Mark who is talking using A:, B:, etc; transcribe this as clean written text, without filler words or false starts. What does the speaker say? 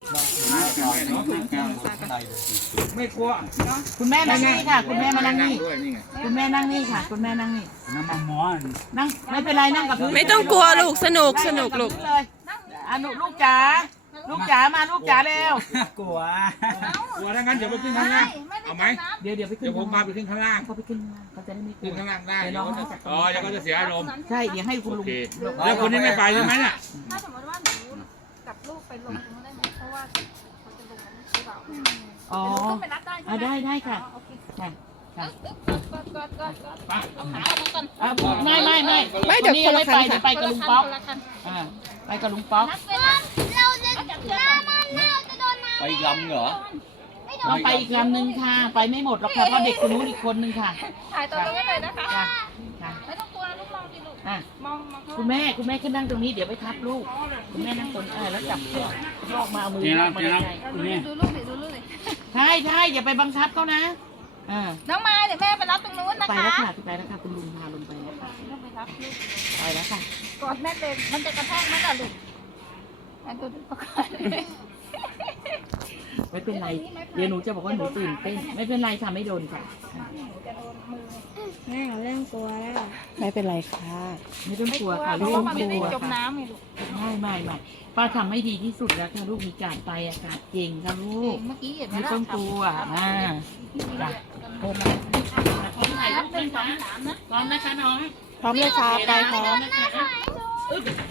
A: ไม่กลัว
B: คุณแม่นั่งนี่ค่ะ คุณแม่มานั่งนี่คุณแม่นั่งนี่ค่ะ คุณแม่นั่งนี่
A: น้ำมันหมอน
B: นั่งไม่เป็นไรนั่งกับพื้น
C: ไม่ต้องกลัวลูกสนุกสนุกลูก
B: เลยอนุลูกจ๋าลูกจ๋ามาลูกจ๋าเร็ว
A: กลัวถ้างั้นเดี๋ยวไปขึ้นข้างล่างเอาไหม
B: เดี๋ยวไปขึ้
A: เดี๋
B: น
A: ยวผมพาไปขึ้นข้างล่าง
B: เขาไปขึ้นข้างล่างเขาจะได้ไม่กลั
A: ขึ้
B: วน
A: ข้างล่างได้
B: เดี๋ยวน้องให้จับ
A: อ๋อเดี๋ยวก็จะเสียอารมณ์
B: ใช่เดี๋ยวให้คุณ
A: โอ
B: ลุง
A: เคแล้วคนนี้ไม่ไปใช่ไหมเนี่ย
D: ถ้าสมมติว่าหนูกับลูกไปลงตรงนู้นได้ไหมเพราะว่าเขาจะลงหรือเปล่า
B: อ๋อ
D: ขึ้นไปรับได้ใช่ไหม
B: ได้ค่ะค่ะ
D: เอาขาลงก่อน
B: ไม่เดี๋ยวคนละคันค่ะไปกับลุงป๊อกไปกับลุงป๊อก
D: เราจะน้ำมันเราจะโดนน้ำ
E: ไปอีกลำเหรอ
B: ต้องไปอีกลำหนึ่งค่ะ ไปไม่หมดหรอกค่ะเพราะเด็กคนนู้นอีกคนนึงค่ะ
D: ถ่ายตัวนี้เลยนะคะ
B: ค่ะ
D: ไม่ต้องกลัวลูกมองดิลูก
B: อ่ะ
D: มอง
B: คุณแม่ขึ้นนั่งตรงนี้เดี๋ยวไปทับลูกคุณแม่นั่งตรงแล้วจับเชือกลอกมาเอามือลอกมาใกล้
D: ดูลูกดิดูลูกดิ
B: ใช่อย่าไปบังคับเขานะ
D: น้องมาเดี๋ยวแม่ไปรับตรงนู้นนะ
B: ไป
D: คะ
B: แล้วค่ะไปแล้วค่ะคุณลุงพาลงไปแล้วค่ะ
D: ไปรับลูก
B: ไปแล้วค่ะ
D: กอดแม่เป็นมันจะกระแทกไหมล่ะลูกอันตัวนี้ประกัน
B: ไม่เป็นไรเดี๋ยวหนูจะบอกว่าหนูตื่นเต้นไม่เป็นไรค่ะไม่โดนค่ะ
F: แม่เริ่มกลัวแล้ว
C: ไม่เป็นไรค่ะ
B: ไม่ต้องกลัวค่ะ
D: เพ
B: ลู
D: ราะ
B: ก
D: ว่ามัน
B: ไม่
D: ไม่
B: ก
D: ได้
B: ลัว
D: จมน้ำไงลูก
B: ไม่ป้าทำให้ดีที่สุดแล้วค่ะลูกมีการไปอากาศเก่งค่ะลูก
D: เมื่อกี้เห็นไหม
B: ไม่
D: ล่ะ
B: ต้องกลัวจ้ะเพิ่มมาพร้อมถ่ายรูปเป็นสองสามนะพร้อมนะคะน้อง
C: พร้อมเลยค่ะไปพร้อม
B: นะคะ